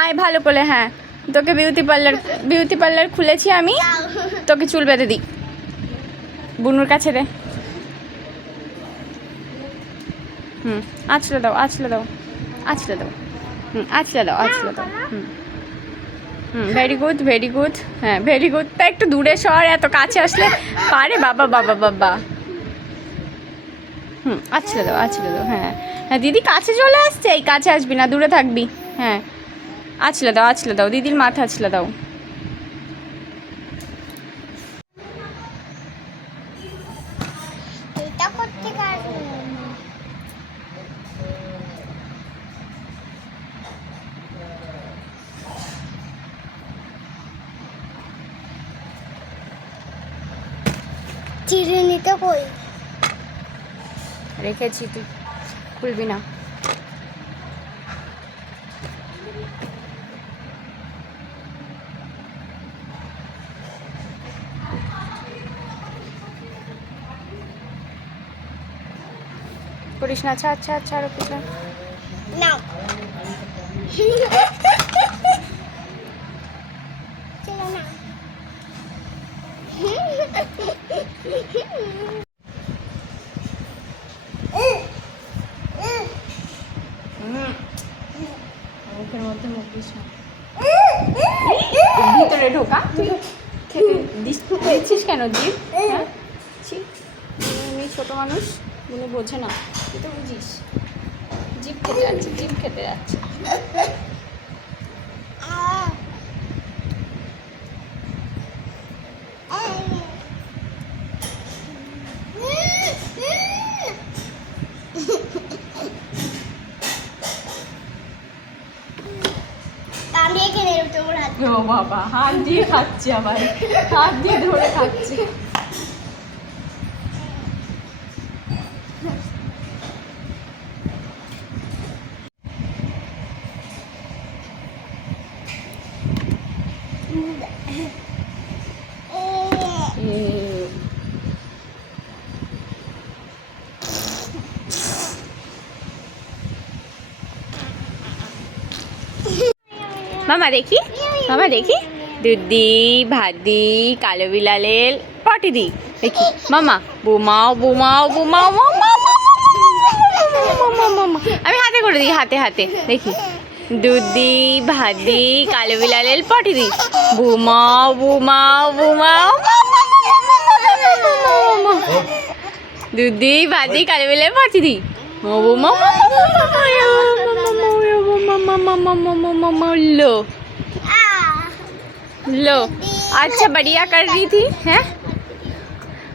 আয় ভালো করে। হ্যাঁ, তোকে বিউটি পার্লার খুলেছি আমি, তোকে চুল বেঁধে দিই। বুনুর কাছে দে। আঁচলে দাও, আঁচলে দাও, আঁচলে দাও। আঁচলে দাও, আঁচলে দাও। Very good, very good. হ্যাঁ, ভেরি গুড। তা একটু দূরে সর, এত কাছে আসলে পারে। বাবা বাবা বাবা। আঁচলে দাও, আঁচলে দাও। হ্যাঁ হ্যাঁ, দিদি কাছে চলে আসছে। এই কাছে আসবি না, দূরে থাকবি। হ্যাঁ, আঁচলে দাও, আঁচলে দাও, দিদির মাথা আঁচলে দাও। চিরুনিটা কই রেখেছি, তুই খুলবি না। করিস না। আচ্ছা আচ্ছা আচ্ছা, আর করিস না। নাও মুখের মধ্যে মুখ দিস না। ভিতরে ঢোকা। তুই খেতে দিচ্ছিস কেন জিভ? হ্যাঁ, এমনি ছোটো মানুষ, মনে বোঝে না। তুই তো বুঝিস। জিভ খেতে যাচ্ছে, জিভ খেতে যাচ্ছে। ও বাবা, হাত দিয়ে খাচ্ছে, আবার হাত দিয়ে ধরে খাচ্ছে। মামা দেখি, মামা দেখি। দুধি ভাদি কালো বিলালের পটি দি দেখি। মামা বুমাও বুমাও বুমাও। আমি হাতে করে দিই, হাতে হাতে দেখি। দুধি ভাদি কালো বিলালের পটি দি। বুমাও বুমাও বুমাও। দুধি ভাদি কালো বিলালের পটি দি। लो लो। अच्छा, बढ़िया कर रही थी। हैं,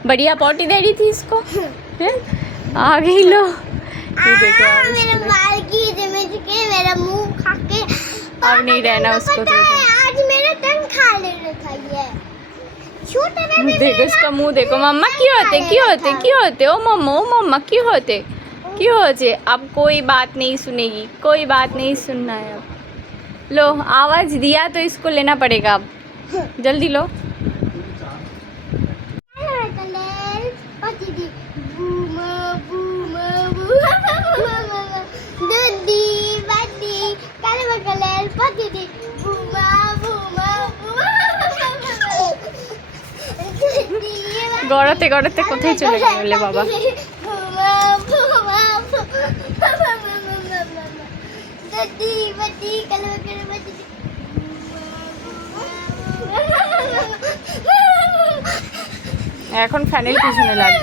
बढ़िया पॉटी दे रही थी इसको। हैं, आ गई। लो ये देखो, मेरे बाल की मेरा मुंह खा के अब नहीं रहना उसको। तो आज मेरा तन खा ले रखा है। छोटा बेबी देखो इसका मुंह देखो। मम्मा क्यों होते, क्यों होते, क्यों होते? ओ मम्मा क्यों होते, क्यों होते? अब कोई बात नहीं सुनेगी, कोई बात नहीं सुनना है अब। लो, आवाज दिया तो इसको लेना पड़ेगा अब। जल्दी लो। গড়াতে গড়াতে কোথায় চলে গেলে বাবা? এখন ফ্যানের পিছনে লাগবে।